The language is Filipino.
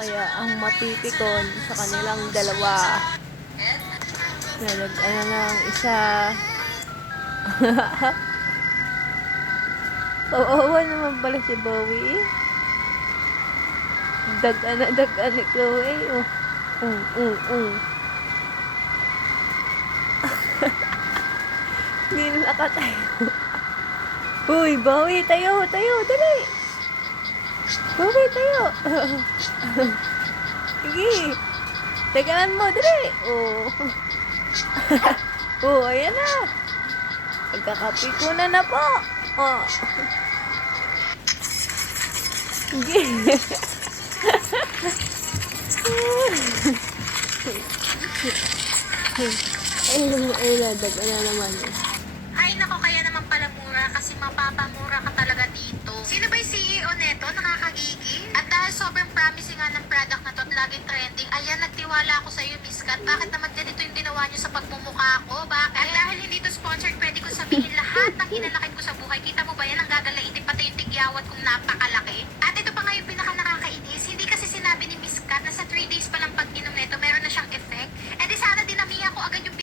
kaya ang mapipikon sa kanilang dalawa. Nalagyan na ng isa. Kawawa naman pala si Bowie. Dagan ni Chloe. Oh. Hindi na nakatayo. Uy, Bowie, tayo, dali. Bowie, tayo. Sige. Tagalan mo, dali. Ayan na. Pagkakapikunan na po. Sige. Dagan na naman. Ay, nako, kaya naman pala mura kasi mapapamura ka talaga dito. Sino ba yung CEO neto? Nakakagigi? At dahil sobrang promising nga ng product na to at laging trending, ayan, nagtiwala ako sa iyo, Miss Kat. Bakit naman ganito yung ginawa niyo sa pagmumukha ko? Bakit? At dahil hindi to sponsored, pwede ko sabihin lahat ng hinalakit ko sa buhay. Kita mo ba yan? Ang gagalaitin pati yung tigyawat kong napakalaki. At ito pa nga yung pinaka nakakainis. Hindi kasi sinabi ni Miss Kat na sa 3 days pa lang pag